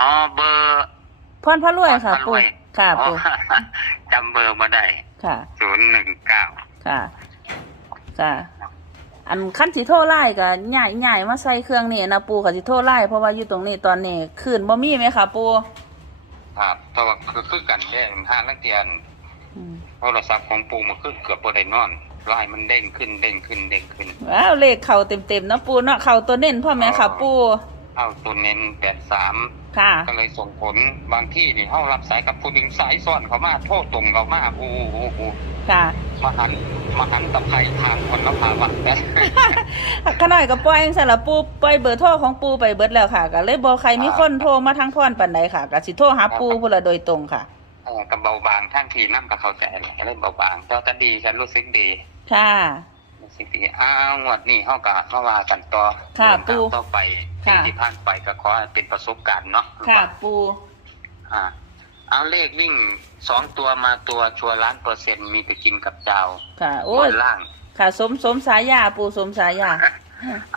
อ๋อเบอร์พรพระรวยค่ะ พรพรปูวยค่ะอ๋อปูจำเบอร์มาได้ค่ะ ศูนย์หนึ่งเก้าค่ะ ค่ะ อันขั้นสิโทรไล่ก็ใหญ่ใหญ่มาใส่เครื่องนี่นะปูค่ะสิโทรไล่เพราะว่าอยู่ตรงนี้ตอนนี้คืนบ่มีไหมคะปูครับเพราะว่าคือคือกันเนี่ยห้าลังเทียนอืมโทรศัพท์ของปูมันขึ้นเกือบบ่ได้นอนไลน์มันเด้งขึ้นเด้งขึ้นเด้งขึ้น ว้าวเลขเข่าเต็มๆเนาะปูเนาะเข่าตัวเน้นพ่อแม่ค่ะปู เอาตัวเน้นแปดสามค่ะ ก็เลยส่งผลบางที่นี่เขารับสายกับผู้หญิงสายซ้อนเขามาโทษตรงเขามาโอ้โหโอ้โหค่ะ มาหันมาหันตะไคร้ทางคนละภาวะแต่ขน่อยก็ปล่อยจังซั่นล่ะปูปล่อยเบอร์โทรของปูไปเบิดแล้วค่ะก็เลยบ่ใครมีคนโทรมาทางพรปานใดค่ะก็สิโทรหาปูพุ่นละโดยตรงค่ะเออกับเบาบางท่านทีน้ำกับเขาใจแหละเล่นเบาบางแต่จะดีฉันรู้สึกดี ค่ะรู้ สึกดีอ้าวงวดนี้เขากะเขาว่ากันต่อค่ะเดินทางปู่ต่อไปค่ะสิ่งที่ผ่านไปก็ขอให้เป็นประสบการณ์เนาะค่ะปูอ่าเอาเลขวิ่งสองตัวมาตัวชัวร์ล้านเปอร์เซ็นต์มีไปกินกับเจ้าค่ะบโอ้ยนล่างค่ะสมสมสายาปูสมสายา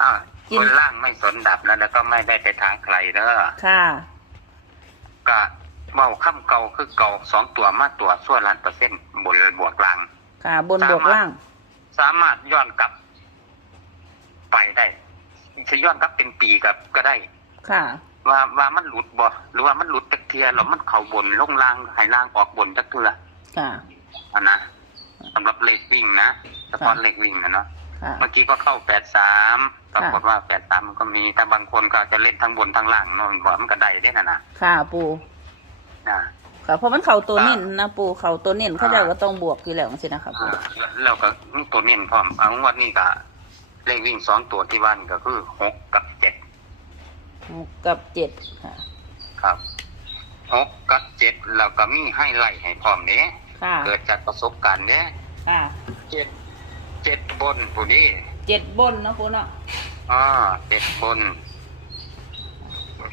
อ่ากิน บนล่างไม่สนดับแล้วแล้วก็ไม่ได้ไปทางใครเด้อค่ะก็เมาค่ำเก่าคือเก่าสองตัวมาตัวชั่วล้านเปอร์เซ็นต์บนบวกล่าง ค่ะบนบวกล่าง สามารถย้อนกลับ ไปได้จะย้อนกลับเป็นปีกับก็ได้ ค่ะ ว่าว่ามันหลุดบ่หรือว่ามันหลุดตะเทียแล้วมันเข่าบนลงล่างใหายล่างออกบนจักเทือค่ะอันนะสำหรับเลขวิ่งนะเฉพาะเลขวิ่งนะเนาะค่ะ เมื่อกี้ก็เข้าแปดสามปรากฏว่าแปดสามมันก็มีแต่บางคนก็จะเล่นทั้งบนทั้งล่างเนาะมันบอกมันก็ได้ได้นะนะค่ะปูนะ ค่ะ เพราะมันเข่าตัวเน้นนะปูเข่าตัวเน้นเขาเจะก็ต้องบวกอยู่แล้วสินะคะปูอ่าแล้วก็มีตัวเน้นพร้อมเอางวดนี้ก็เลขวิ่งสองตัวที่วันก็คือหกกับเจ็ดหกกับเจ็ดค่ะ ครับหกกับเจ็ดแล้วก็มีให้ไล่ให้พร้อมเนี้ยค่ะเกิดจากประสบการณ์เนี้ยค่ะเจ็ดเจ็ดบนผู้นี้เจ็ดบนเนาะปูเนาะอ่าเจ็ดบน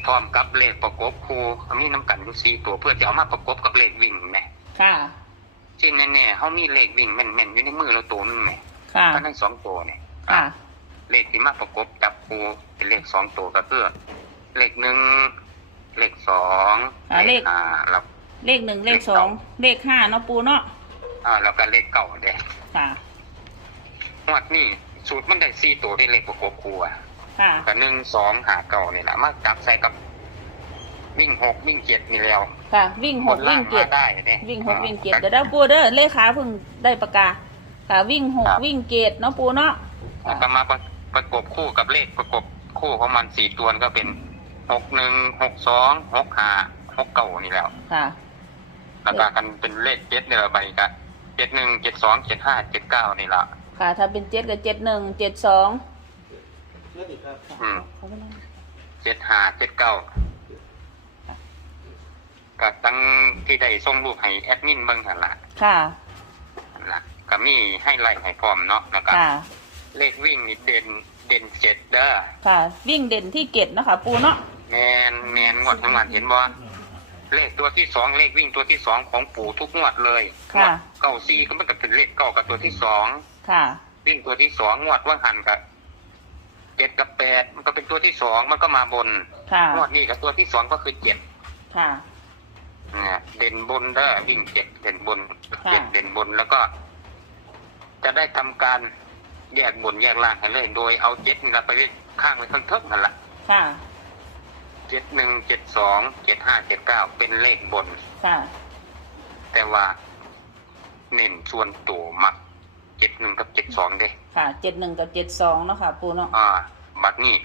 พร้อมกับเลขประกบคูมีน้ำกันอยู่สี่ตัวเพื่อจะเอามาประกบกับเลขวิ่งไหมค่ะที่แน่ๆเขามีเลขวิ่งแม่นๆอยู่ในมือเราตัวหนึงไหมค่ะก็ทั้งสองตัวเนี่ยค่ะ เลขที่มาประกบจับคูเป็นเลขสองตัวก็คือเลขหนึ่งเลขสองอ่าเลขห้าแล้วเลขหนึ่งเลขสองเลขห้าเนาะปูเนาะอ่าแล้วก็เลขเก่าเด้ค่ะงวดนี่สูตรมันได้สี่ตัวที่เลขประกบคูอะ ค่ะก็หนึ่งสองหาเก่านี่แหละมาจับใส่กับ วิ่งหกวิ่งเจ็ดนี่แล้วค่ะ วิ่งหกบนล่าวิ่งเจ็ดมาได้เนี่ยวิ่งหกวิ่งเจ็ดเดี๋ยวได้ปูเด้อเลขาเพิ่งได้ประกาศค่ะ วิ่งหกวิ่งเจ็ดเนาะปูเนาะแล้วก็มาประประกบคู่กับเลขประกบคู่ของมันสี่ตัวก็เป็นหกหนึ่งหกสองหกห้าหกเก่านี่แล้วค่ะ แล้วก็กันเป็นเลขเจ็ดเนี่ยใบกันเจ็ดหนึ่งเจ็ดสองเจ็ดห้าเจ็ดเก้านี่ละค่ะ ถ้าเป็นเจ็ดกับเจ็ดหนึ่งเจ็ดสอง อืมเจ็ดห้าเจ็ดเก้าก็ตั้งที่ได้ส่งรูปให้แอดมินเบิ่งหันละค่ะนั่นละก็มีให้ไล่ให้พร้อมเนาะแล้วก็ค่ะ เลขวิ่งนี่เด่นเด่นเจ็ดเด้อค่ะ วิ่งเด่นที่เจ็ดเนาะคะปูเนาะ แมนแมนงวดทั้งวันเห็นบ่เลขตัวที่สองเลขวิ่งตัวที่สองของปู่ทุกงวดเลยงวดเก้าซีก็มันก็เป็นเลขเก้ากับตัวที่สองค่ะ วิ่งตัวที่สองงวดว่าหันกับ เจ็ดกับแปดมันก็เป็นตัวที่สองมันก็มาบนค่ะ งวดนี้กับตัวที่สองก็คือเจ็ดค่ะ เนี่ยเด่นบนเด้อวิ่งเจ็ดเด่นบนค่ะ เจ็ดเด่นบนแล้วก็ จะได้ทำการแยกบนแยกล่างให้เลยโดยเอาเจ็ดนี่ละไปไว้ข้างไว้ข้างเทิงนั่นแหละค่ะ เจ็ดหนึ่งเจ็ดสองเจ็ดห้าเจ็ดเก้าเป็นเลขบน ค่ะ แต่ว่า เน้นส่วนตัวมัก เจ็ดหนึ่งกับเจ็ดสองเด้ค่ะเจ็ดหนึ่งกับเจ็ดสองเนาะค่ะ ปูเนาะอ่า บัดนี้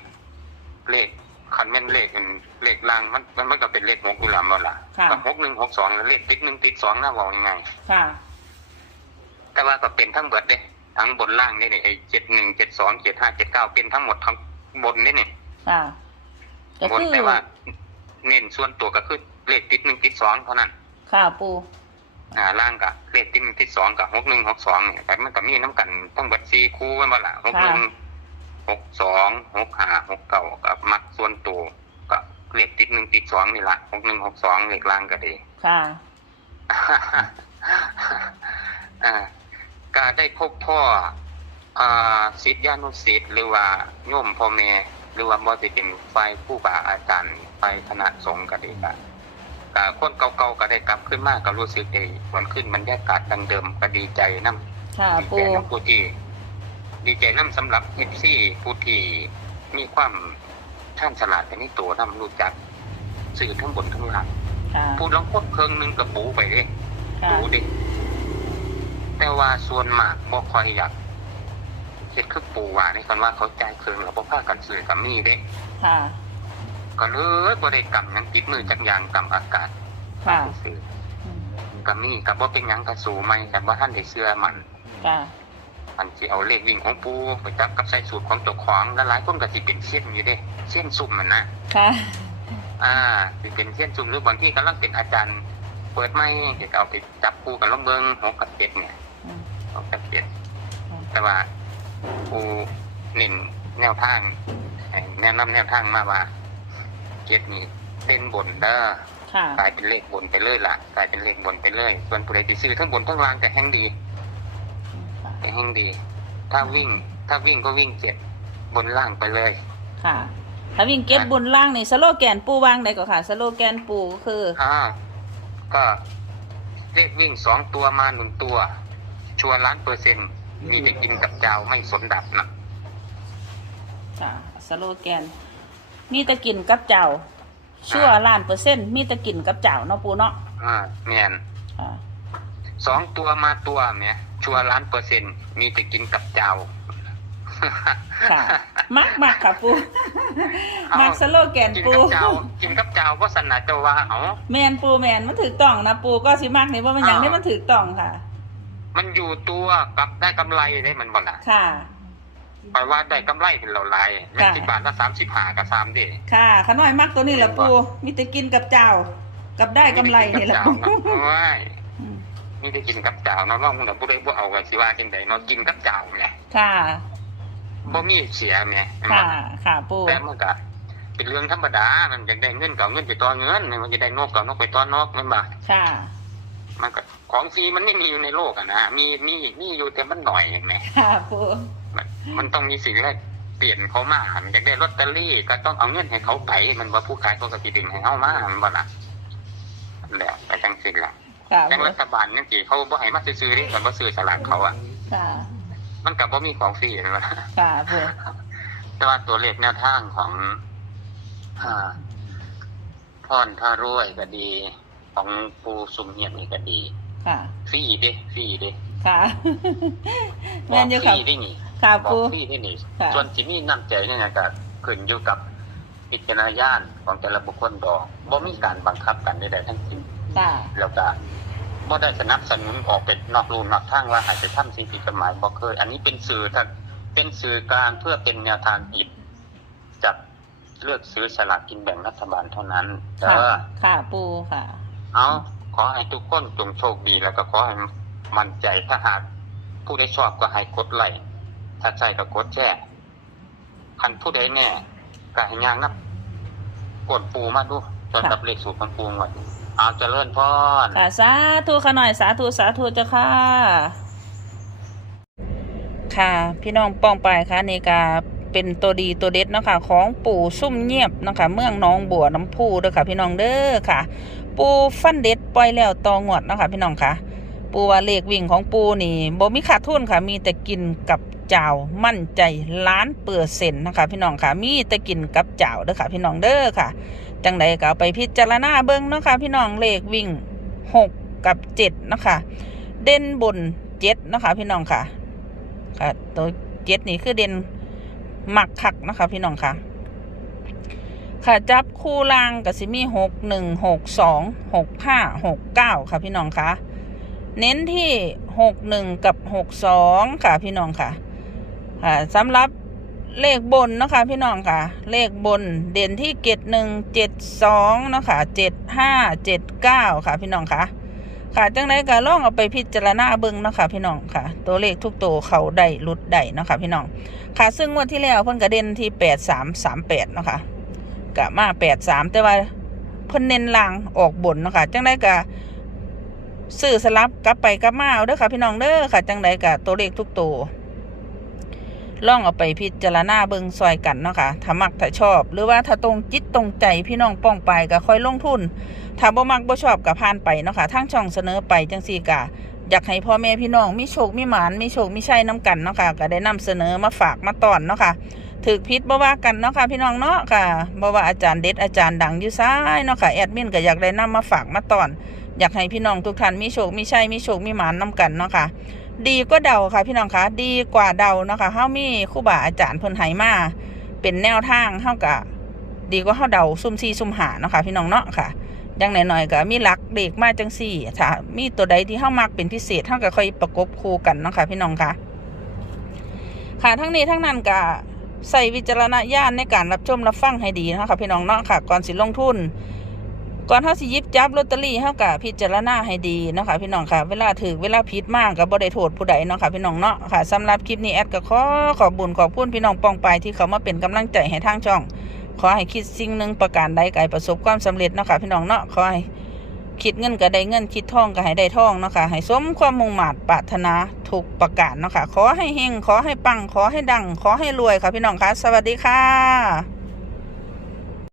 เลขคันแม่นเลขเป็นเลขล่างมันมันมันก็เป็นเลขหกอยู่แล้วบ่ล่ะค่ะ กับหกหนึ่งหกสองเลขติดหนึ่งติดสองน่าบอกยังไง ค่ะ แต่ว่าก็เป็นทั้งเบิดเด้ทั้งบนล่างนี่นี่ไอ้เจ็ดหนึ่งเจ็ดสองเจ็ดห้าเจ็ดเก้าเป็นทั้งหมดทั้งบนนี่นี่ค่ะก็บนคือแต่ว่า เน้นส่วนตัวก็คือเลขติดหนึ่งติดสองเท่านั้น ค่ะปู อ่าล่างกับเลขที่หนึ่งที่สองกับหกหนึ่งหกสองเนี่ยแต่มันก็มีน้ำกันต้องเบิดสี่คู่ไว้บ่ละหกหนึ่งหกสองหกห้าหกเก้ากับมักส่วนตัวกับเลขติดหนึ่งติดสองนี่ละหกหนึ่งหกสองเลขล่างก็ดีค่ะอ่าก็ได้พบพ่ออ่าศิษยานุศิษย์หรือว่าโยมพ่อแม่หรือว่าบ่สิเป็นฝ่ายผู้บาอาจารย์ฝ่ายคณะสงฆ์ก็ดี ก็ก็คนเก่าๆก็ได้กลับขึ้นมาก็รู้สึกดีวันขึ้นบรรยากาศดังเดิมก็ดีใจนํค่ะดีปูใจนํผู้ที่ดีใจนํสำหรับ FC ผู้ที่มีความท่านฉลาดในนี้ตัวนํรู้จักสื่อทั้งบนทั้งล่างค่ะพูดลองพดเครื่องหนึงกับปูไปเด้ค่ะปูดิแต่ว่าส่วนมากบ่ค่อยอยากเฮ็ดคือปูว่าในคันว่าเขาจ่ายเครื่องแล้วบ่พากันซื้อกับมีเด้ค่ะ ก็เลยบ่ได้กำหยังติดมือจักอย่างกำอากาศค่ะซื้ออืมกับมีกับบ่เป็นหยังก็สู้ใหม่แต่บ่ทันได้เชื่อมันค่ะอันสิเอาเลขวิ่งของปูไปจับกับใส่สูตรของเจ้าของแล้วหลายคนก็สิเป็นเส้นอยู่เด้เส้นซุ่มมันนะค่ะอ่าสิเป็นเส้นซุ่มหรือบางทีกำลังเป็นอาจารย์ เปิดไม้ก็เอาไปจับปูกับลองเบิ่งหกกับเจ็ดเนี่ยอืมหกกับเจ็ดอืมแต่ว่าปูเน้นแนวทางให้แนะนำแนวทางมาว่า เจ็ดนี่เต้นบนเด้อค่ะ กลายเป็นเลขบนไปเลยล่ะกลายเป็นเลขบนไปเลยส่วนผู้ใดที่ซื้อทั้งบนทั้งล่างแต่แห่งดีแต่แห่งดี ถ้าวิ่ง ถ้าวิ่งก็วิ่งเจ็ดบนล่างไปเลย ค่ะ ถ้าวิ่งเก็บบนล่างนี่สโลแกนปูวางได้ก็ค่ะ สโลแกนปูก็คืออ่าก็เลขวิ่งสองตัวมาหนึ่งตัว ชัวร์ล้านเปอร์เซ็นต์มีแต่กินกับเจ้าไม่สนดับนะค่ะ สโลแกน มีแตะกินกับเจ้า ชั่วล้านเปอร์เซ็นต์มีแตะกินกับเจ้าเนาะปูเนาะอ่าแมนค่ะสองตัวมาตัวเนี่ยชัวร์ล้านเปอร์เซ็นต์มีแต่กินกับเจ้า ค่ะมักมักค่ะปูเอามักสโลแกนกินปูกับเจ้า กินกับเจ้าก็สนาเจ้าว่าเอา แมนปูแมนมันถือต้องนะปูก็สิมักนี่ว่ามันอย่างนี้มันถือต้องค่ะ มันอยู่ตัวกับได้กำไรได้มันบ่ล่ะค่ะ ไปว่าได้กำไรเป็นเหล่าไรแม่นค่ะสิบบาทละสามสิบห้ากับสามเด้ค่ะขน้อยมักตัวนี้แหละปูมีแต่กินกับเจ้า กับได้กำไรนี่แหละปูโอ้ยอืมมีได้กินกับเจ้าเนาะว่ามึงน่ะผู้ใดบ่เอาก็สิว่าจังไดเนาะกินกับเจ้าแหละค่ะบ่มีเสียแหม่ค่ะค่ะปูแต่มันก็เป็นเรื่องธรรมดามันอยากได้เงินก็เอาเงินไปต่อเงินมันจะได้นกก็เอานกไปต่อนกแม่นบ่ค่ะ มันก็ของฟรีมันไม่มีอยู่ในโลกอะนะมีมีมีอยู่แต่มันหน่อยเห็นไหมค่ะปูมันมันต้องมีสิ่งแรกเปลี่ยนเขามามันอยากได้ลอตเตอรี่ ก็ต้องเอาเงินให้เขาไป มันว่าผู้ขายเขาก็สิดึงให้เขามามันบ่ล่ะนั่นแหละไปจังสิล่ะค่ะแต่ปูรัฐบาลนี่สิเขาบ่ให้มาซื้อๆนี่มันบ่ซื้อสลากเขาอะค่ะมันก็บ่มีของฟรีนั่นล่ะค่ะปูแต่ว่าตัวเลขแนวทางของอ่าพรท่ารวยก็ดี ของปูสุมเหียนนี่ก็ดีค่ะ ฟรีเด้ฟรีเด้ค่ะบแม่อกนอยู่ฟค่ะ รีได้นี่ค่ะบอกปูฟรีได้นี่ค่ะ ส่วนที่มีน้ำใจเนี่ยนะก็ขึ้นอยู่กับพิจารณญาณของแต่ละบุคคลดอกบ่มีการบังคับกันใดๆทั้งสิ้น ค่ะ แล้วก็บ่ได้สนับสนุนออกเป็นนอกรูนอกทางว่าให้ไปทำสิ่งผิดกฎหมายบ่เคย อันนี้เป็นสื่อทางเป็นสื่อกลางเพื่อเป็นแนวทางหยิบจับเลือกซื้อสลากกินแบ่งรัฐบาลเท่านั้น แต่ค่ะ ว่าค่ะ ปูค่ะ เอาขอให้ทุกคนจงโชคดีแล้วก็ขอให้มั่นใจถ้าหากผู้ใดชอบก็ให้กดไลค์ถ้าใช่ก็กดแชร์คันผู้ใดแน่ก็ให้ย่างนับกดปูมาดูจนกับเลขสูตรของปูไว้เอาเจริญพรค่ะสาธุขน่อยสาธุสาธุเจ้าค่ะ ค่ะ พี่น้องป้องไปค่ะนี่ก็ เป็นตัวดีตัวเด็ดเนาะค่ะของปู่ซุ่มเงียบเนาะค่ะเมืองน้องบัวน้ำพูเด้อค่ะ พี่น้องเด้อค่ะ ปูฟันเด็ดปล่อยแล้วตองวดเนาะค่ะพี่น้องค่ะ ปูว่าเลขวิ่งของปูนี่บ่มีขาดทุนค่ะ มีแต่กินกับเจ้ามั่นใจล้านเปอร์เซ็นต์นะคะพี่น้องค่ะ มีแต่กินกับเจ้าเด้อค่ะ พี่น้องเด้อค่ะจังใดก็เอาไปพิจารณาเบิ่งเนาะค่ะพี่น้องเลขวิ่งหกกับเจ็ดนะคะเด่นบนเจ็ดนะคะพี่น้องค่ะค่ะตัวเจ็ดนี่คือเด่น หมักคักนะคะ พี่น้องค่ะ ค่ะจับคู่ล่างกับสิมีหกหนึ่งหกสองหกห้าหกเก้าค่ะพี่น้องค่ะเน้นที่หกหนึ่งกับหกสองค่ะพี่น้องค่ะค่ะสำหรับเลขบนนะคะพี่น้องค่ะ เลขบนเด่นที่เจ็ดหนึ่งเจ็ดสองนะคะเจ็ดห้าเจ็ดเก้าค่ะพี่น้องค่ะ ค่ะจังไดก็ลองเอาไปพิจารณาเบิ่งเนาะค่ะพี่น้องค่ะ ตัวเลขทุกตัวเขาได้หลุดได้เนาะค่ะพี่น้องค่ะซึ่งงวดที่แล้วเพิ่นก็เด่นที่แปดสามสามแปดเนาะค่ะกะมาแปดสามแต่ว่าเพิ่นเน้นลางออกบนเนาะค่ะจังไดก็ซื้อสลับกลับไปกลับมาเอาเด้อค่ะพี่น้องเด้อค่ะจังไดก็ตัวเลขทุกตัวล่องเอาไปพิจารณาเบิงซอยกันเนาะค่ะถ้ามักถ้าชอบ หรือว่าถ้าตรงจิตตรงใจพี่น้องป้องไปก็ค่อยลงทุน ถ้าบ่มักบ่ชอบก็ผ่านไปเนาะค่ะทางช่องเสนอไปจังซี่ก็อยากให้พ่อแม่พี่น้องมีโชคมีหมานมีโชคมีชัยนํกันเนาะค่ะก็ได้นำเสนอมาฝากมาตอนเนาะค่ะถึกพิษบ่ว่ากันเนาะค่ะพี่น้องเนาะค่ะบ่ว่าอาจารย์เด็ดอาจารย์ดังอยู่ซ้ายเนาะค่ะแอดมินก็อยากได้นำมาฝากมาตอน อยากให้พี่น้องทุกท่านมีโชคมีชัยมีโชคมีหมานนํกันเนาะค่ะดีก็เดาค่ะพี่น้องคะดีกว่าเดาเนาะค่ะเฮามีครูบาอาจารย์เพิ่นให้มาเป็นแนวทางเฮาก็ดีกว่าเฮาเดาซุ่มซี่ซุ่มหาเนาะค่ะพี่น้องเนาะค่ะ อย่างน้อยๆก็มีหลักเด็กมาจังซี่ถ้ามีตัวใดที่เฮามักเป็นพิเศษเฮาก็ค่อยประกบคู่กันเนาะค่ะพี่น้องค่ะ ค่ะทั้งนี้ทั้งนั้นก็ใส่วิจารณญาณในการรับชมรับฟังให้ดีนะคะพี่น้องเนาะค่ะ ก่อนสิลงทุน ก่อนเฮาสิยิบจับลอตเตอรี่เฮาก็พิจารณาให้ดีนะคะพี่น้องค่ะ เวลาถือเวลาผิดมากก็บ่ได้โทษผู้ใดเนาะค่ะพี่น้องเนาะค่ะสำหรับคลิปนี้แอดก็ขอขอบบุญขอบคุณพี่น้องปองไปที่เขามาเป็นกำลังใจให้ทางช่อง ขอให้คิดสิ่งหนึ่งประการใดก็ให้ประสบความสำเร็จเนาะค่ะพี่น้องเนาะขอให้คิดเงินก็ได้เงินคิดทองก็ให้ได้ทองเนาะค่ะให้สมความมุ่งมา่ปรารถนาถูกประกาศเนาะค่ะขอให้เฮงขอให้ปังขอให้ดัง ขอให้รวยค่ะพี่น้องค่ะ สวัสดีค่ะ